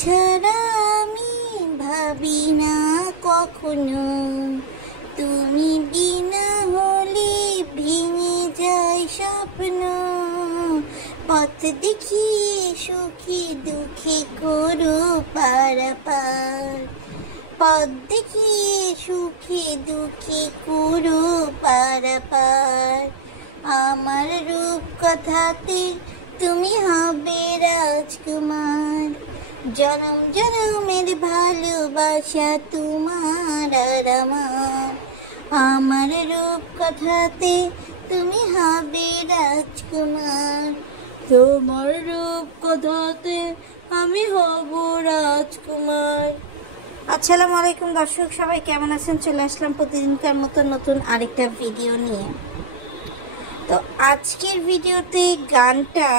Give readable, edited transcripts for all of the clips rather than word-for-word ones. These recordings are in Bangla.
ছাড়া আমি ভাবি না কখনো, তুমি বিনা হলে ভেঙে যায় স্বপ্ন। পথ দেখিয়ে সুখে দুঃখে করো পারাপার, পথ দেখিয়ে সুখে দুঃখে করো পারাপার। আমার রূপ কথাতে তুমি হবে রাজকুমার, জনম জনমের ভালোবাসা তোমার আর আমার। আমার রূপ কথাতে তুমি হবে রাজকুমার, তোমার রূপ কথাতে আমি হব রাজকুমার। আসসালামু আলাইকুম দর্শক, সবাই কেমন আছেন? চলে আসলাম প্রতিদিনকার মতো নতুন আরেকটা ভিডিও নিয়ে। তো আজকের ভিডিওতে গানটা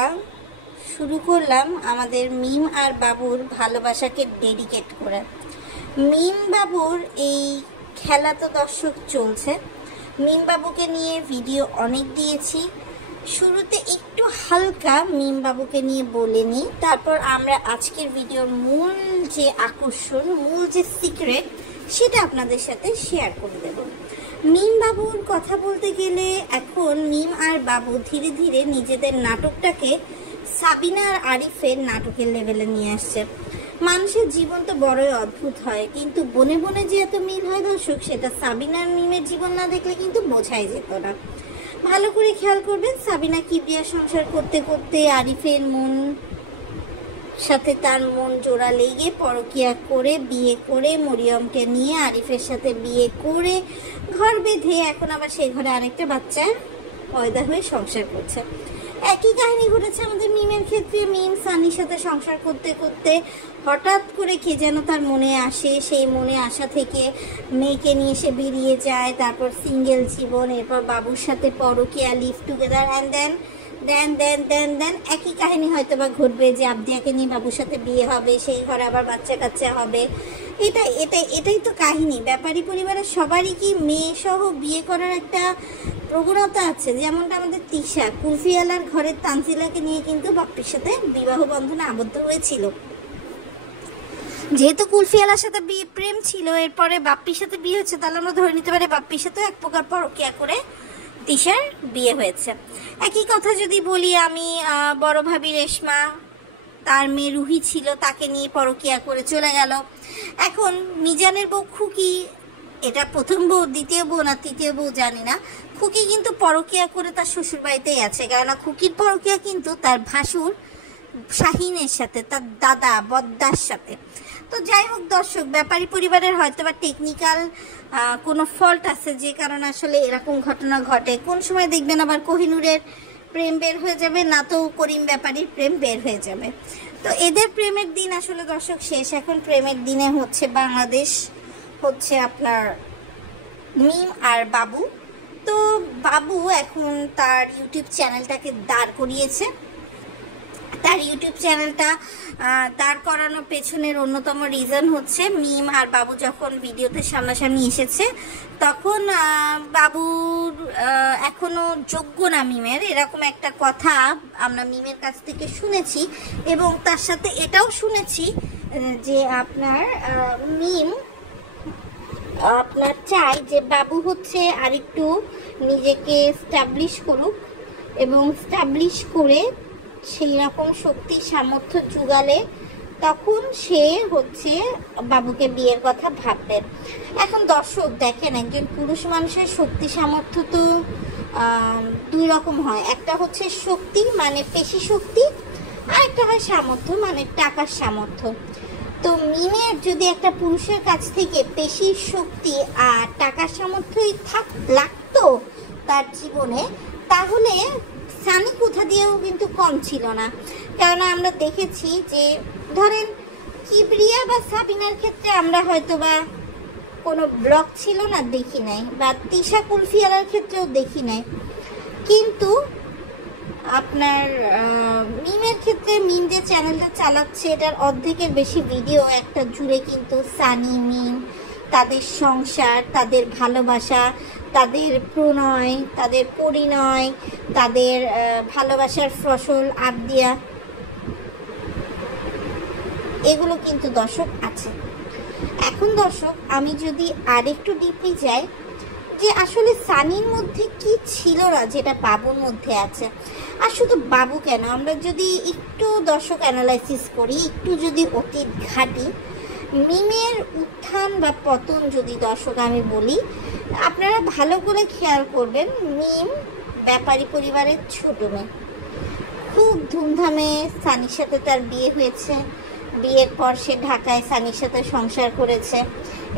শুরু করলাম আমাদের মিম আর বাবুর ভালোবাসাকে ডেডিকেট করে। মিম বাবুর এই খেলা তো দর্শক চলছে, মিম বাবুকে নিয়ে ভিডিও অনেক দিয়েছি। শুরুতে একটু হালকা মিম বাবুকে নিয়ে বলে নিই, তারপর আমরা আজকের ভিডিওর মূল যে আকর্ষণ, মূল যে সিক্রেট, সেটা আপনাদের সাথে শেয়ার করে দেব। মিম বাবুর কথা বলতে গেলে এখন মিম আর বাবু ধীরে ধীরে নিজেদের নাটকটাকে সাবিনা আর আরিফের নাটকের লেভেলে নিয়ে আসছে। মানুষের জীবন তো বড়ই অদ্ভুত হয়, কিন্তু বনে বনে যে এত মিল হয় দর্শক, সেটা সাবিনা আর মিমের জীবন না দেখলে কিন্তু বোঝাই যেত না। ভালো করে খেয়াল করবেন, সাবিনা কিবরিয়া সংসার করতে করতে আরিফের মন সাথে তার মন জোড়া লেগে পরকিয়া করে বিয়ে করে মরিয়মকে নিয়ে আরিফের সাথে বিয়ে করে ঘর বেঁধে এখন আবার সেই ঘরে আরেকটা বাচ্চা পয়দা হয়ে সংসার করছে। একই কাহিনী ঘটেছে আমাদের মিমের ক্ষেত্রে। মিম সানির সাথে সংসার করতে করতে হঠাৎ করে কে যেন তার মনে আসে, সেই মনে আসা থেকে মেয়েকে নিয়ে সে বেরিয়ে যায়, তারপর সিঙ্গেল জীবন, এরপর বাবুর সাথে পরকিয়া, লিভ টুগেদার, অ্যান্ড দেন একই কাহিনী হয়তো বা ঘটবে যে আবদিয়াকে নিয়ে বাবুর সাথে বিয়ে হবে, সেই ঘরে আবার বাচ্চা কাচ্চা হবে। এটাই তো কাহিনী। ব্যাপারী পরিবারের সবারই কি মেয়ে সহ বিয়ে করার একটা প্রবণতা আছে। যেমনটা আমাদের তিশা কুলফিওয়ালার ঘরের তানজিলাকে নিয়ে কিন্তু বাপ্পির সাথে বিবাহ বন্ধনে আবদ্ধ হয়েছিল। যেহেতু কুলফিওয়ালার সাথে বিয়ে প্রেম ছিল, এরপরে বাপ্পির সাথে বিয়ে হচ্ছে, তাহলে আমরা ধরে নিতে পারি বাপ্পির সাথে এক প্রকার পরকিয়া করে তিশার বিয়ে হয়েছে। একই কথা যদি বলি আমি, বড় ভাবি রেশমা, তার মেয়ে রুহি ছিল, তাকে নিয়ে পরকিয়া করে চলে গেল। এখন মিজানের বউ খুকি, এটা প্রথম বউ, দ্বিতীয় বউ না তৃতীয় বউ জানি না, খুকি কিন্তু পরকিয়া করে তার শ্বশুর বাড়িতেই আছে। কেননা খুকির পরকিয়া কিন্তু তার ভাসুর শাহিনের সাথে, তার দাদা বদ্দার সাথে। তো যাই হোক দর্শক, ব্যাপারী পরিবারের হয়তো বা টেকনিক্যাল কোনো ফল্ট আছে, যে কারণে আসলে এরকম ঘটনা ঘটে। কোন সময় দেখবেন আবার কোহিনুরের প্রেম বের হয়ে যাবে, না তো করিম ব্যাপারীর প্রেম বের হয়ে যাবে। তো এদের প্রেমের দিন আসলে দর্শক শেষ। এখন প্রেমের দিনে হচ্ছে বাংলাদেশ, হচ্ছে আপনার মিম আর বাবু। তো বাবু এখন তার ইউটিউব চ্যানেলটাকে দাঁড় করিয়েছে। তার ইউটিউব চ্যানেলটা দাঁড় করানোর পেছনের অন্যতম রিজন হচ্ছে মিম আর বাবু যখন ভিডিওতে সামনাসামনি এসেছে, তখন বাবুর এখনো যোগ্য না মিমের, এরকম একটা কথা আমরা মিমের কাছ থেকে শুনেছি। এবং তার সাথে এটাও শুনেছি যে আপনার মিম আপনার চাই যে বাবু হচ্ছে আরেকটু নিজেকে স্টাবলিশ করুক, এবং স্টাবলিশ করে সেই রকম শক্তি সামর্থ্য জুগালে তখন সে হচ্ছে বাবুকে বিয়ের কথা ভাববেন। এখন দর্শক দেখেন, একজন পুরুষ মানুষের শক্তি সামর্থ্য তো দুই রকম হয়। একটা হচ্ছে শক্তি মানে পেশি শক্তি, আর একটা হয় সামর্থ্য মানে টাকার সামর্থ্য। তো মিমের যদি একটা পুরুষের কাছ থেকে পেশির শক্তি আর টাকার সামর্থ্যই লাগতো তার জীবনে, তাহলে সানি কোথা দিয়েও কিন্তু কম ছিল না। কেননা আমরা দেখেছি যে ধরেন কিবরিয়া বা সাবিনার ক্ষেত্রে আমরা হয়তো বা কোনো ব্লগ ছিল না, দেখি নাই, বা তিশা কুলফিয়ালার ক্ষেত্রেও দেখি নাই, কিন্তু আপনার মিমের ক্ষেত্রে মিম যে চ্যানেলটা চালাচ্ছে, এটার অর্ধেকের বেশি ভিডিও একটা জুড়ে কিন্তু সানি মিম, তাদের সংসার, তাদের ভালোবাসা, তাদের প্রণয়, তাদের পরিণয়, তাদের ভালোবাসার ফসল আবদিয়া এগুলো কিন্তু দর্শক আছে। এখন দর্শক আমি যদি আরেকটু ডিপলি যাই যে আসলে সানির মধ্যে কি ছিল না যেটা বাবুর মধ্যে আছে। আর শুধু বাবু কেন, আমরা যদি একটু দর্শক অ্যানালাইসিস করি, একটু যদি অতীত ঘাটি, মিমের উত্থান বা পতন যদি দর্শক আমি বলি, আপনারা ভালো করে খেয়াল করবেন। মিম ব্যাপারী পরিবারের ছোট মেয়ে, খুব ধুমধামে সানির সাথে তার বিয়ে হয়েছে। বিয়ের পর সে ঢাকায় সানির সাথে সংসার করেছে।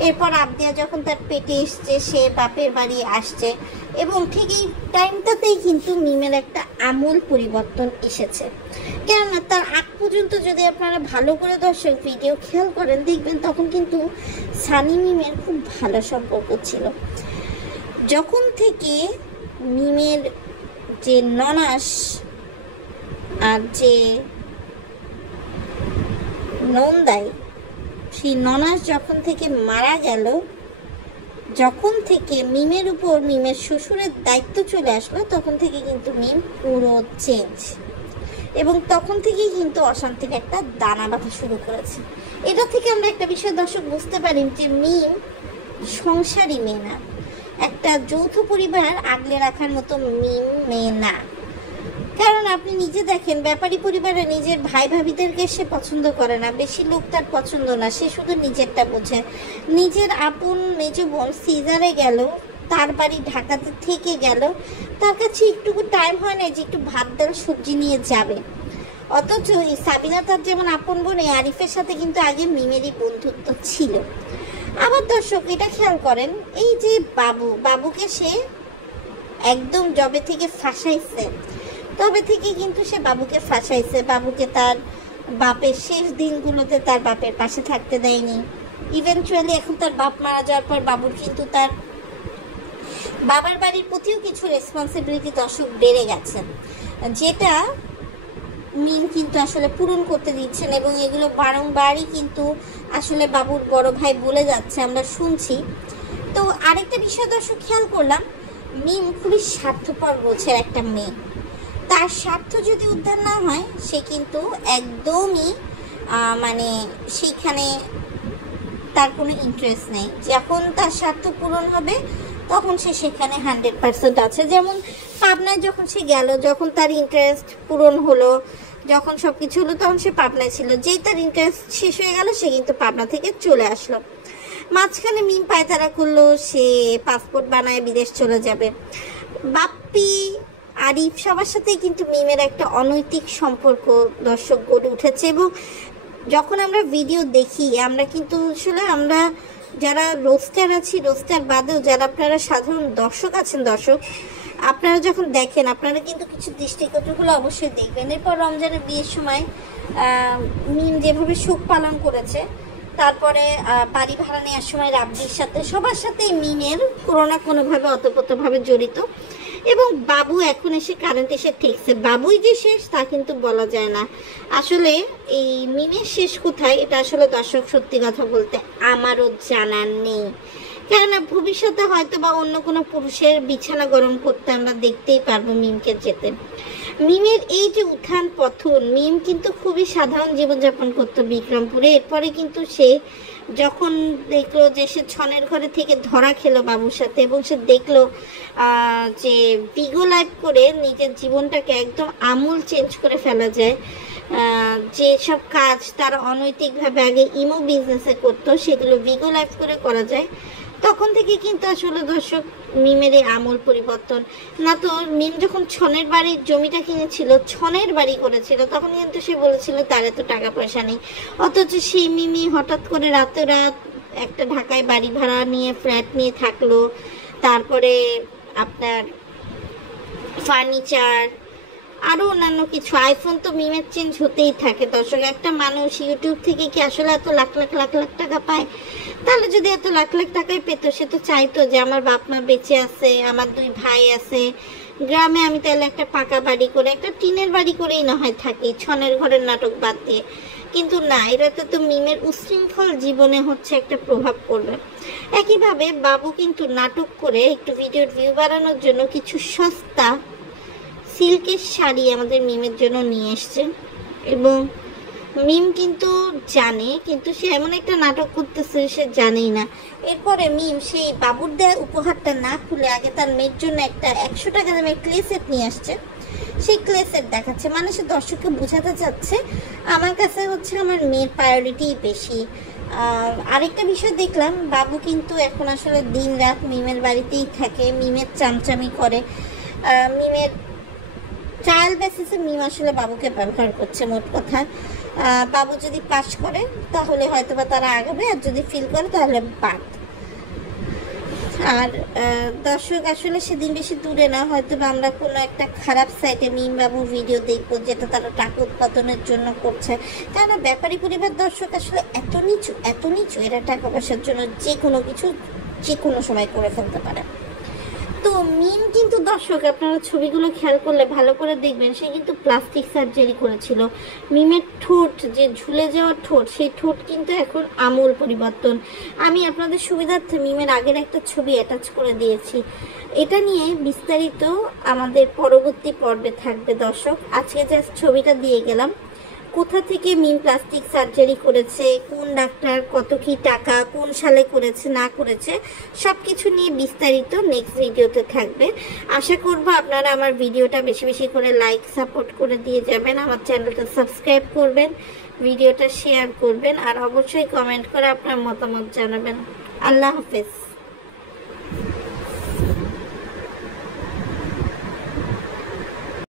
এরপর আবদিয়া যখন তার পেটে এসছে, সে বাপের বাড়ি আসছে, এবং ঠিক এই টাইমটাতেই কিন্তু মিমের একটা আমূল পরিবর্তন এসেছে। কেননা তার আগ পর্যন্ত যদি আপনারা ভালো করে দর্শক ভিডিও খেয়াল করেন, দেখবেন তখন কিন্তু সানি মিমের খুব ভালো সম্পর্ক ছিল। যখন থেকে মিমের যে ননাস আর যে নন্দাই, সেই ননাস যখন থেকে মারা গেল, যখন থেকে মিমের উপর মিমের শ্বশুরের দায়িত্ব চলে আসলো, তখন থেকে কিন্তু মিম পুরো চেঞ্জ, এবং তখন থেকেই কিন্তু অশান্তির একটা দানা বাঁধা শুরু করেছে। এটা থেকে আমরা একটা বিষয় দর্শক বুঝতে পারি যে মিম সংসারী মেয়ে না, একটা যৌথ পরিবার আগলে রাখার মতো মিম মেয়ে না। কারণ আপনি নিজে দেখেন, ব্যাপারী পরিবারে নিজের ভাই ভাবিদেরকে সে পছন্দ করে না, বেশি লোক তার পছন্দ না, সে শুধু নিজেরটা বোঝে। নিজের আপন মেজ বোন সিজারে গেল, তার বাড়ি ঢাকাতে থেকে গেল, তার কাছে একটুকু টাইম হয় না যে একটু ভাত ডাল সবজি নিয়ে যাবে। অথচ এই সাবিনা তার যেমন আপন বোন, এই আরিফের সাথে কিন্তু আগে মিমেরই বন্ধুত্ব ছিল। আবার দর্শক এটা খেয়াল করেন, এই যে বাবুকে সে একদম জবে থেকে ফাঁসাইছে, তবে থেকে কিন্তু সে বাবুকে ফাঁসাইছে। বাবুকে তার বাপের শেষ দিনগুলোতে তার বাপের পাশে থাকতে দেয়নি। ইভেনচুয়ালি এখন তার বাপ মারা যাওয়ার পর বাবুর কিন্তু তার বাবার বাড়ির প্রতিও কিছু রেসপন্সিবিলিটি দর্শক বেড়ে গেছে, যেটা মিম কিন্তু আসলে পূরণ করতে দিচ্ছেন, এবং এগুলো বারংবারই কিন্তু আসলে বাবুর বড় ভাই বলে যাচ্ছে, আমরা শুনছি। তো আরেকটা বিষয় দর্শক খেয়াল করলাম, মিম খুবই স্বার্থপর গোছের একটা মেয়ে। তার স্বার্থ যদি উদ্ধার না হয়, সে কিন্তু একদমই মানে সেইখানে তার কোনো ইন্টারেস্ট নেই। যখন তার স্বার্থ পূরণ হবে তখন সে সেখানে 100% আছে। যেমন পাবনায় যখন সে গেল, যখন তার ইন্টারেস্ট পূরণ হলো, যখন সব কিছু হলো, তখন সে পাবনায় ছিল। যেই তার ইন্টারেস্ট শেষ হয়ে গেল, সে কিন্তু পাবনা থেকে চলে আসলো। মাঝখানে মিম পায়তারা করলো, সে পাসপোর্ট বানায় বিদেশ চলে যাবে। বাপ্পি, আরিফ, সবার সাথেই কিন্তু মিমের একটা অনৈতিক সম্পর্ক দর্শক গড়ে উঠেছে। এবং যখন আমরা ভিডিও দেখি, আমরা কিন্তু আসলে আমরা যারা রোস্টার আছি, রোস্টার বাদেও যারা আপনারা সাধারণ দর্শক আছেন, দর্শক আপনারা যখন দেখেন, আপনারা কিন্তু কিছু দৃষ্টিকটগুলো অবশ্যই দেখবেন। এরপর রমজানের বিয়ের সময় মিম যেভাবে শোক পালন করেছে, তারপরে বাড়ি ভাড়া নেওয়ার সময় রাব্বির সাথে, সবার সাথেই মিমের কোনো না কোনোভাবে অতপ্রতভাবে জড়িত। এবং বাবু এখন এসে কারেন্ট এসে ঠেকছে, বাবুই যে শেষ তা কিন্তু বলা যায় না। আসলে এই মিমের শেষ কোথায়, এটা আসলে দর্শক সত্যি কথা বলতে আমারও জানার নেই। কেননা ভবিষ্যতে হয়তো বা অন্য কোনো পুরুষের বিছানা গরম করতে আমরা দেখতেই পারবো মিমকে যেতে। মিমের এই যে উত্থান পতন, মিম কিন্তু খুবই সাধারণ জীবনযাপন করতো বিক্রমপুরে। এরপরে কিন্তু সে যখন দেখলো যে সে ছনের ঘরে থেকে ধরা খেলো বাবুর সাথে, এবং সে দেখলো যে বিগো লাইফ করে নিজের জীবনটাকে একদম আমূল চেঞ্জ করে ফেলা যায়। যে সব কাজ তারা অনৈতিকভাবে আগে ইমো বিজনেসে করতো, সেগুলো বিগো লাইফ করে করা যায়। তখন থেকে কিন্তু আসলে দর্শক মিমের এই আমূল পরিবর্তন। না তো মিম যখন ছনের বাড়ির জমিটা কিনেছিল, ছনের বাড়ি করেছিল, তখন কিন্তু সে বলেছিল তার এত টাকা পয়সা নেই। অথচ সেই মিমি হঠাৎ করে রাত একটা ঢাকায় বাড়ি ভাড়া নিয়ে ফ্ল্যাট নিয়ে থাকলো। তারপরে আপনার ফার্নিচার, আরও অন্যান্য কিছু, আইফোন তো মিমের চেঞ্জ হতেই থাকে। দর্শক একটা মানুষ ইউটিউব থেকে কি আসলে এত লাখ লাখ টাকা পায়? তাহলে যদি এত লাখ লাখ টাকায় পেতো, সে তো চাইতো যে আমার বাপ মা বেঁচে আছে, আমার 2 ভাই আছে, গ্রামে আমি তাহলে একটা পাকা বাড়ি করে, একটা টিনের বাড়ি করেই না হয় থাকি, ছনের ঘরের নাটক বাদ দিয়ে। কিন্তু না, এটাতে তো মিমের উশৃঙ্খল জীবনে হচ্ছে একটা প্রভাব পড়বে। একইভাবে বাবু কিন্তু নাটক করে একটু ভিডিওর ভিউ বাড়ানোর জন্য কিছু সস্তা সিল্কের শাড়ি আমাদের মিমের জন্য নিয়ে এসছে, এবং মিম কিন্তু জানে, কিন্তু সে এমন একটা নাটক করতেছে সে জানেই না। এরপরে মিম সেই বাবুর দেয়া উপহারটা না খুলে আগে তার মেয়ের জন্য একটা 100 টাকা দামের ক্লে সেট নিয়ে আসছে। সেই ক্লে সেট দেখাচ্ছে, মানে সে দর্শককে বোঝাতে চাচ্ছে আমার কাছে হচ্ছে আমার মেয়ের প্রায়োরিটি বেশি। আরেকটা বিষয় দেখলাম, বাবু কিন্তু এখন আসলে দিন রাত মিমের বাড়িতেই থাকে, মিমের চামচামি করে, মিমের ট্রায়াল বেসিসে মিম আসলে বাবুকে ব্যবহার করছে। মোট কথা বাবু যদি পাস করে তাহলে হয়তো বা তারা আগাবে, আর যদি ফিল করে তাহলে বাদ। আর দর্শক আসলে সেদিন বেশি দূরে না, হয়তো বা আমরা কোনো একটা খারাপ সাইটে মিম বাবুর ভিডিও দেখবো যেটা তারা টাকা উৎপাদনের জন্য করছে। কেননা ব্যাপারী পরিবার দর্শক আসলে এত নিচু এরা টাকা পয়সার জন্য যে কোনো কিছু যে কোনো সময় করে ফেলতে পারে। তো মিম কিন্তু দর্শক আপনারা ছবিগুলো খেয়াল করলে ভালো করে দেখবেন, সে কিন্তু প্লাস্টিক সার্জারি করেছিল। মিমের ঠোঁট যে ঝুলে যাওয়া ঠোঁট, সেই ঠোঁট কিন্তু এখন আমূল পরিবর্তন। আমি আপনাদের সুবিধার্থে মিমের আগের একটা ছবি অ্যাটাচ করে দিয়েছি। এটা নিয়ে বিস্তারিত আমাদের পরবর্তী পর্বে থাকবে দর্শক। আজকে যে ছবিটা দিয়ে গেলাম, কোথা থেকে মিম প্লাস্টিক সার্জারি করেছে, কোন ডাক্তার, কত কি টাকা, কোন সালে করেছে না করেছে, সব কিছু নিয়ে বিস্তারিত নেক্সট ভিডিওতে থাকবে। আশা করব আপনারা আমার ভিডিওটা বেশি বেশি করে লাইক সাপোর্ট করে দিয়ে যাবেন, আমার চ্যানেলটা সাবস্ক্রাইব করবেন, ভিডিওটা শেয়ার করবেন, আর অবশ্যই কমেন্ট করে আপনার মতামত জানাবেন। আল্লাহ হাফেজ।